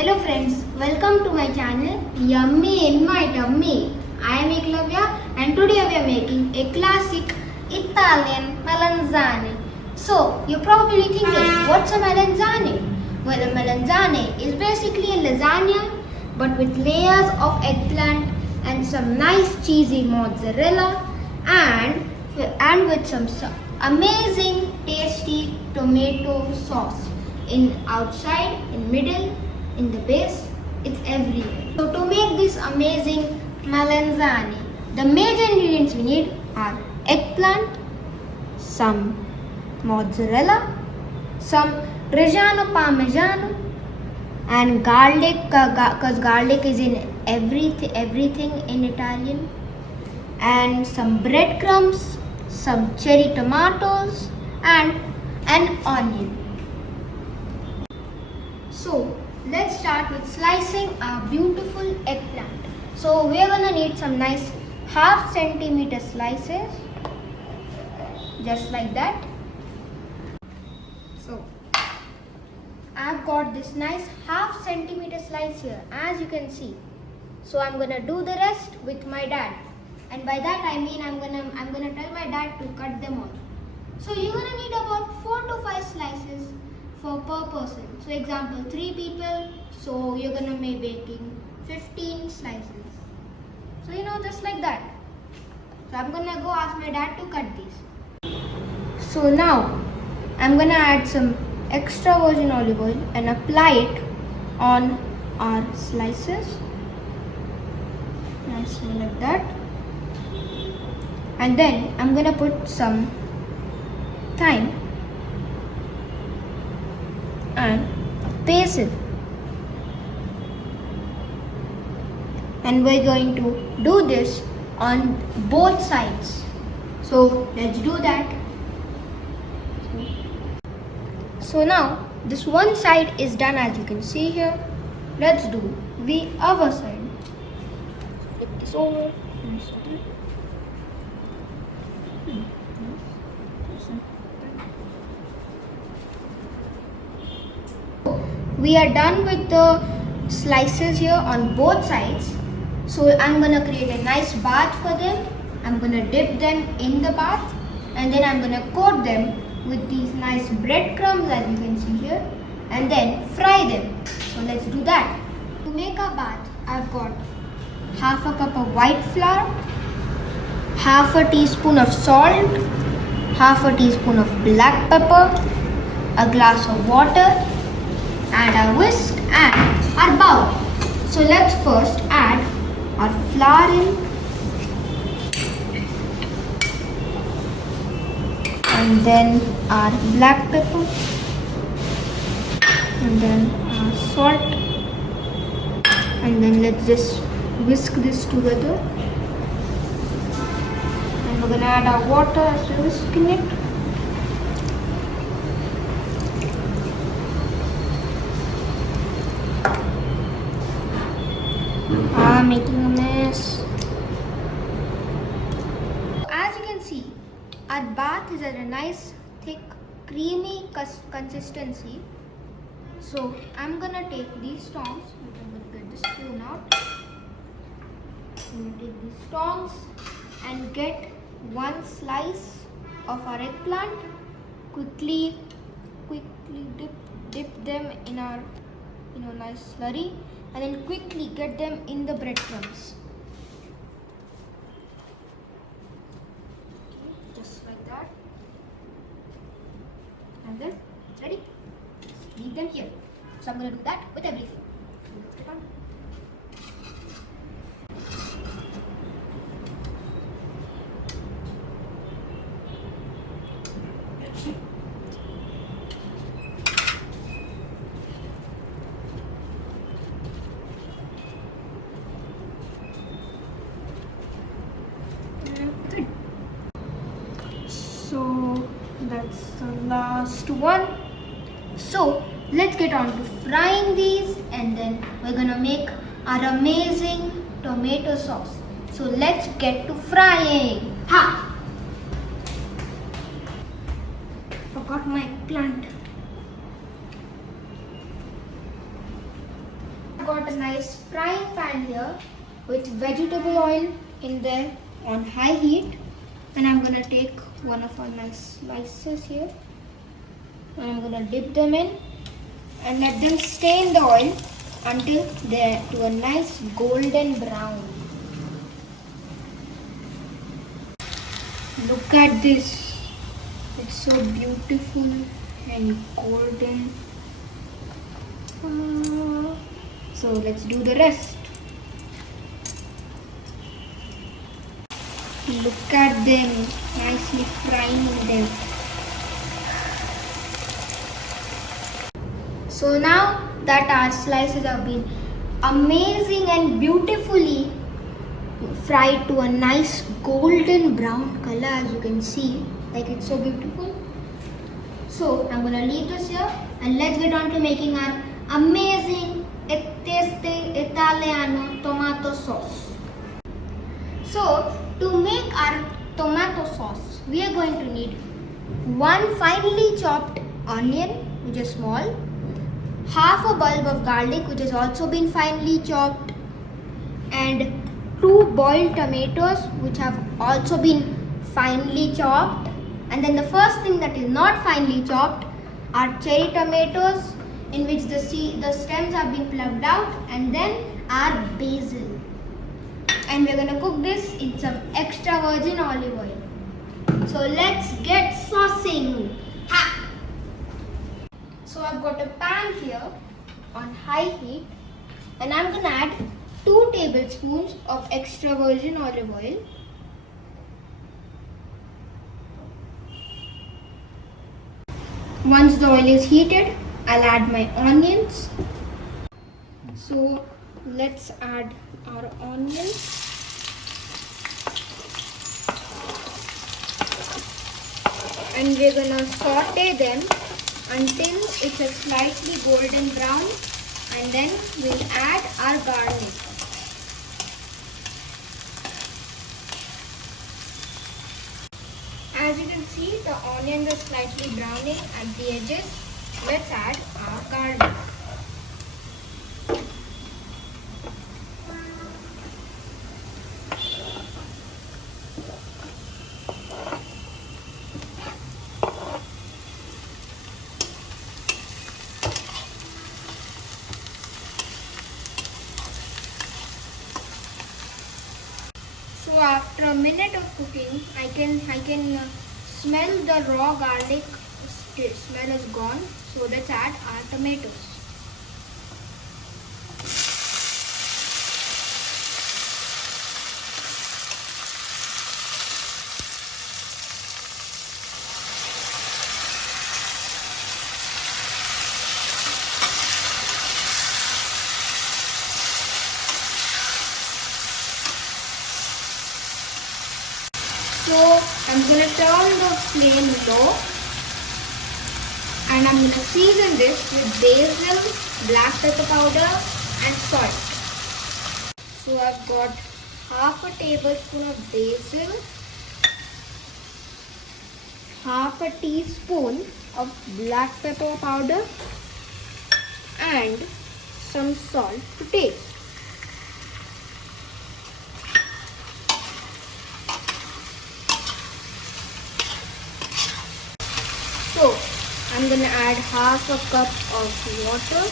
Hello friends, welcome to my channel Yummy in my tummy. I am Eklavya and today we are making a classic Italian melanzane. So you're probably thinking, what's a melanzane? Well, a melanzane is basically a lasagna but with layers of eggplant and some nice cheesy mozzarella and with some amazing tasty tomato sauce in outside, in middle, in the base, it's everywhere. So to make this amazing melanzane, the major ingredients we need are eggplant, some mozzarella, some Reggiano Parmigiano, and garlic, because garlic is in everything in Italian, and some breadcrumbs, some cherry tomatoes, and an onion. So let's start with slicing our beautiful eggplant. So we're gonna need some nice half centimeter slices, just like that. So I've got this nice half centimeter slice here, as you can see. So I'm gonna do the rest with my dad, and by that I mean I'm gonna tell my dad to cut them all. So you're gonna need about 4 to 5 slices per person. So example, 3 people, so you're gonna be making 15 slices. So just like that. So I'm gonna go ask my dad to cut these. So now I'm gonna add some extra virgin olive oil and apply it on our slices. Nicely like that. And then I'm gonna put some thyme and basil, and we're going to do this on both sides. So let's do that. So now this one side is done, as you can see here. Let's do the other side. Flip this over. We are done with the slices here on both sides. So I'm gonna create a nice bath for them. I'm gonna dip them in the bath, and then I'm gonna coat them with these nice breadcrumbs, as you can see here, and then fry them. So let's do that. To make our bath, I've got half a cup of white flour, half a teaspoon of salt, half a teaspoon of black pepper, a glass of water, and our whisk and our bowl. So let's first add our flour in, and then our black pepper, and then our salt, and then let's just whisk this together. And we're gonna add our water as we're whisking it. Making a mess. As you can see, our bath is at a nice thick creamy consistency. So I'm gonna take these tongs. I'm gonna get the spoon out. I'm gonna take these tongs and get one slice of our eggplant. Quickly dip them in our nice slurry, and then quickly get them in the breadcrumbs. Okay, just like that. And then it's ready. Just leave them here. So I'm going to do that with everything. Let's get on. So that's the last one. So let's get on to frying these, and then we're gonna make our amazing tomato sauce. So let's get to frying. Forgot my plant. Got a nice frying pan here with vegetable oil in there on high heat, and I'm gonna take one of our nice slices here and I'm gonna dip them in and let them stay in the oil until they're to a nice golden brown. Look at this, it's so beautiful and golden. So let's do the rest. Look at them, nicely frying them. So now that our slices have been amazing and beautifully fried to a nice golden brown color, as you can see, like it's so beautiful. So I'm gonna leave this here and let's get on to making our amazing e tasty Italiano tomato sauce. So to make our tomato sauce, we are going to need one finely chopped onion, which is small, half a bulb of garlic, which has also been finely chopped, and 2 boiled tomatoes, which have also been finely chopped. And then the first thing that is not finely chopped are cherry tomatoes, in which the stems have been plucked out, and then our basil. And we're gonna cook this in some extra virgin olive oil. So let's get saucing. Ha! So I've got a pan here on high heat, and I'm gonna add 2 tablespoons of extra virgin olive oil. Once the oil is heated, I'll add my onions. So let's add our onions. And we're gonna saute them until it's a slightly golden brown, and then we'll add our garlic. As you can see, the onions are slightly browning at the edges. Let's add our garlic. So after a minute of cooking, I can smell the raw garlic smell is gone. So let's add our tomatoes. So I'm going to turn the flame low, and I'm going to season this with basil, black pepper powder and salt. So I've got half a tablespoon of basil, half a teaspoon of black pepper powder and some salt to taste. So I'm going to add half a cup of water,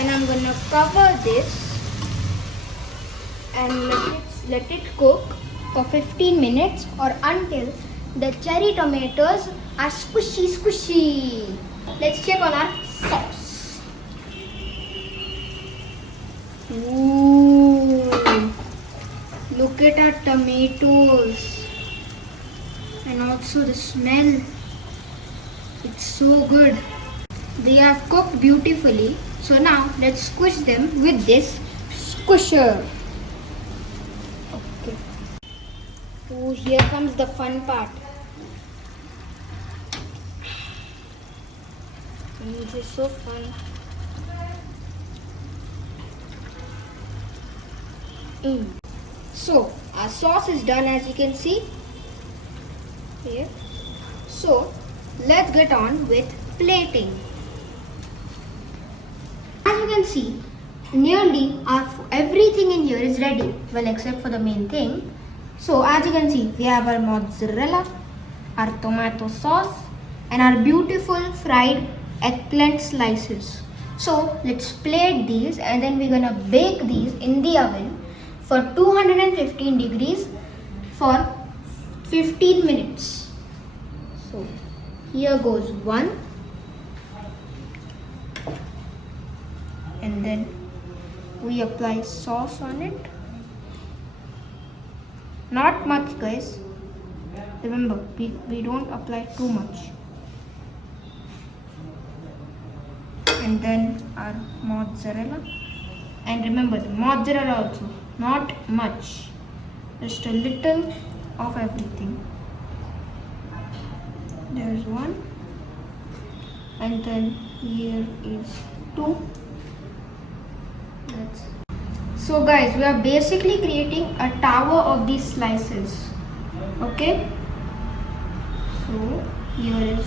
and I'm going to cover this and let it cook for 15 minutes or until the cherry tomatoes are squishy. Let's check on our sauce. Ooh, look at our tomatoes. And also the smell, it's so good. They have cooked beautifully. So now let's squish them with this squisher. Okay. Oh, here comes the fun part. This is so fun. So our sauce is done, as you can see. Here. So let's get on with plating. can see, nearly everything in here is ready. Well, except for the main thing. So as you can see, we have our mozzarella, our tomato sauce, and our beautiful fried eggplant slices. So let's plate these and then we're gonna bake these in the oven for 215 degrees for 15 minutes. So here goes one, and then we apply sauce on it. Not much, guys. Remember, we don't apply too much. And then our mozzarella. And remember, the mozzarella also, not much. Just a little of everything. There's one. And then here is two. So guys, we are basically creating a tower of these slices. Okay? So here is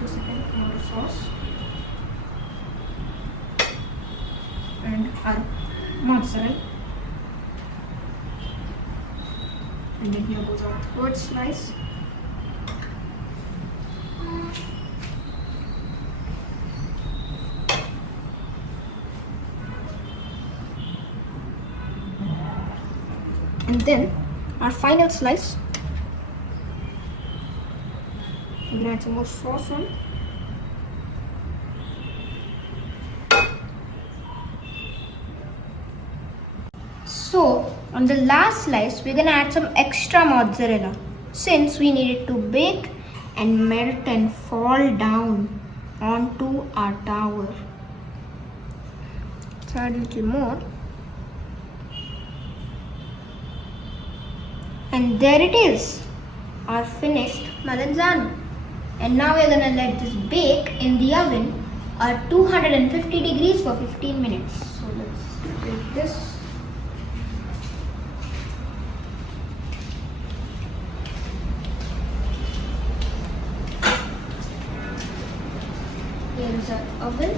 the second tomato sauce and our mozzarella. And then here goes our third slice. And then our final slice. We're gonna add some more sauce on. So on the last slice, we're gonna add some extra mozzarella since we need it to bake and melt and fall down onto our tower. Let's add a little more. And there it is, our finished melanzane. And now we're gonna let this bake in the oven at 250 degrees for 15 minutes. So let's take this. Here is our oven.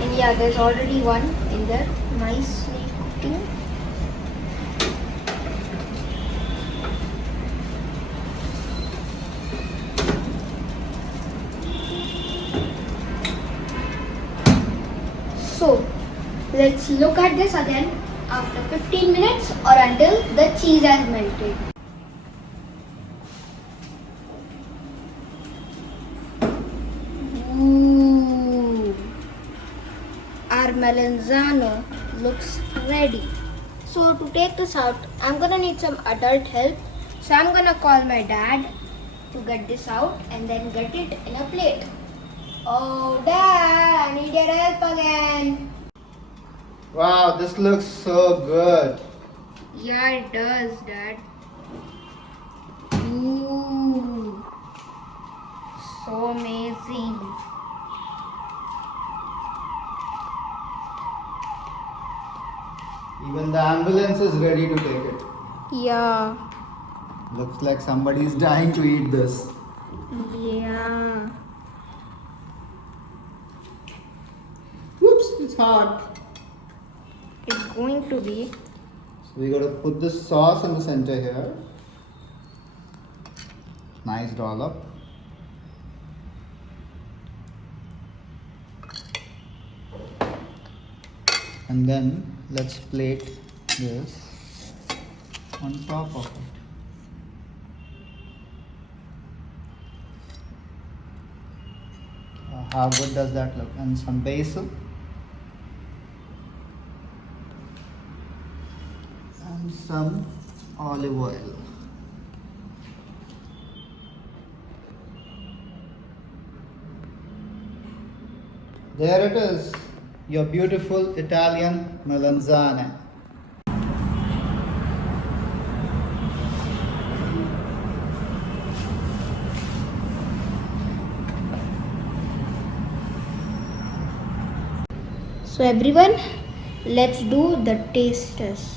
And yeah, there's already one in there, nicely cooking. So let's look at this again after 15 minutes or until the cheese has melted. Ooh, our melanzane looks ready. So to take this out, I'm gonna need some adult help. So I'm gonna call my dad to get this out and then get it in a plate. Oh, Dad, I need your help again. Wow, this looks so good. Yeah, it does, Dad. Ooh, so amazing. Even the ambulance is ready to take it. Yeah. Looks like somebody is dying to eat this. Yeah. Whoops, it's hard. It's going to be. So we gotta put the sauce in the center here. Nice dollop. And then let's plate this on top of it. How good does that look? And some basil. And some olive oil. There it is, your beautiful Italian melanzane. So everyone, let's do the taste test.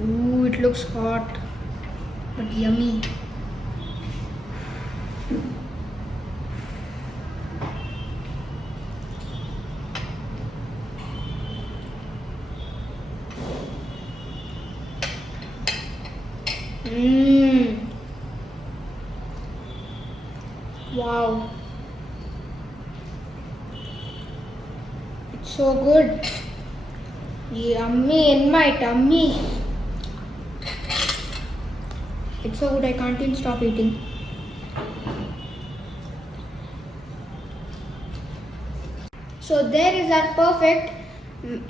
Ooh, it it looks hot, but yummy. Mmm. Wow. It's so good. Yummy in my tummy. It's so good I can't even stop eating. So there is our perfect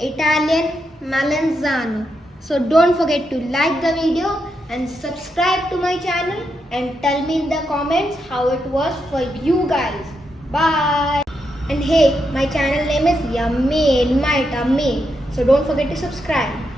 Italian melanzane. So don't forget to like the video and subscribe to my channel and tell me in the comments how it was for you guys. Bye. And hey, my channel name is Yummy in my tummy. So don't forget to subscribe.